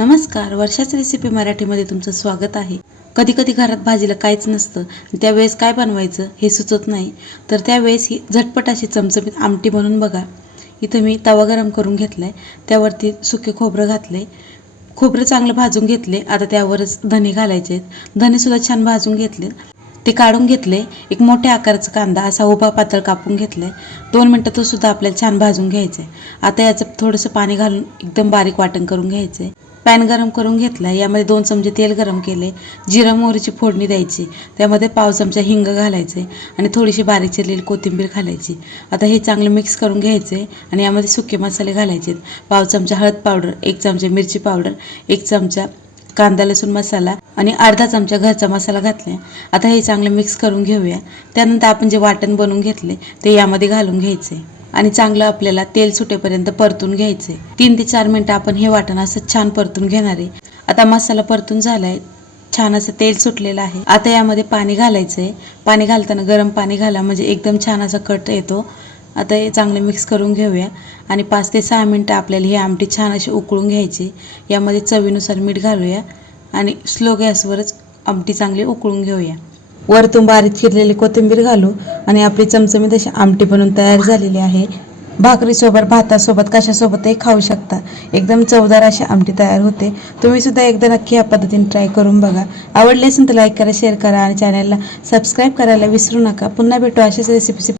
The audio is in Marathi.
नमस्कार वर्षाच रेसिपी मराठीमध्ये तुमचं स्वागत आहे. कधी कधी घरात भाजीला काहीच नसतं त्यावेळेस काय बनवायचं हे सुचत नाही. तर त्यावेळेस ही झटपट अशी चमचमीत आमटी बनवून बघा. इथं मी तवा गरम करून घेतला आहे त्यावरती सुके खोबरं घातलं आहे खोबरं चांगलं भाजून घेतले आता त्यावरच धने घालायचे आहेत. धनेसुद्धा छान भाजून घेतले. ते काढून घेतले एक मोठ्या आकाराचा कांदा असा उभा पातळ कापून घेतलाय. दोन मिनटं तो सुद्धा आपल्याला छान भाजून घ्यायचं आहे आता याचं थोडंसं पाणी घालून एकदम बारीक वाटण करून घ्यायचं आहे पॅन गरम करून घेतला. यामध्ये दोन चमचे तेल गरम केले. जिरा मोहरीची फोडणी द्यायची. त्यामध्ये पाव चमचा हिंग घालायचे आणि थोडीशी बारीक चिरलेली कोथिंबीर घालायची. आता हे चांगलं मिक्स करून घ्यायचे आणि यामध्ये सुके मसाले घालायचे पाव चमचा हळद पावडर एक चमचा मिरची पावडर एक चमचा कांदा लसूण मसाला आणि अर्धा चमचा घरचा मसाला घातला आता हे चांगलं मिक्स करून घेऊया. त्यानंतर आपण जे वाटण बनवून घेतले ते यामध्ये घालून घ्यायचे. आणि चांगलं आपल्याला तेल सुटेपर्यंत परतून घ्यायचे तीन ते चार मिनटं आपण हे वाटण असं छान परतून घेणार आहे. आता मसाला परतून झालाय. छान असं तेल सुटलेलं आहे. आता यामध्ये पाणी घालायचं आहे पाणी घालताना गरम पाणी घाला म्हणजे एकदम छान असा कट येतो. आता हे चांगलं मिक्स करून घेऊया. आणि पाच ते सहा मिनटं आपल्याला ही आमटी छान अशी उकळून घ्यायची. यामध्ये चवीनुसार मीठ घालूया. आणि स्लो गॅसवरच आमटी चांगली उकळून घेऊया. वरतून बारीक चिरलेली कोथिंबीर घालू आणि आपली चमचमीत अशी आमटी बनवून तयार झालेली आहे. भाकरीसोबत भातासोबत कशासोबतही खाऊ शकता. एकदम चवदार अशी आमटी तयार होते. तुम्ही सुद्धा एकदा नक्की या पद्धतीने ट्राय करून बघा. आवडले असेल तर लाईक करा शेअर करा आणि चॅनलला सबस्क्राईब करायला विसरू नका. पुन्हा भेटू अशाच रेसिपी